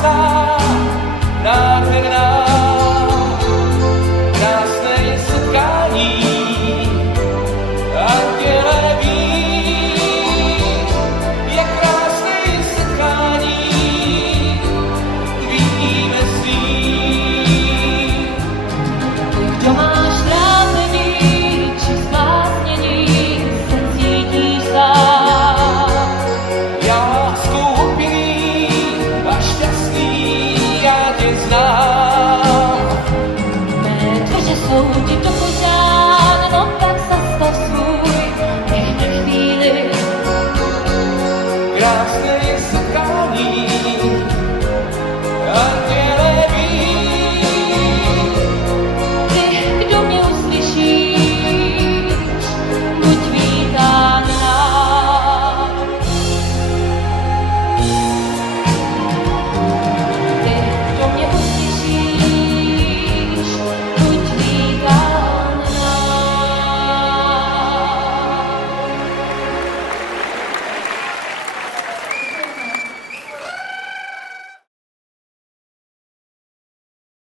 krásná, nádherná, krásné je setkání, anděle ví, jak krásné je setkání, víme si. Kdo máš trápení či zbláznění, se cítíš sám. Já skoupilý a šťastný, já tě znám. Mé dveře jsou ti do pořád, no tak zastav svůj, nech na chvíli. Krásné je setkání.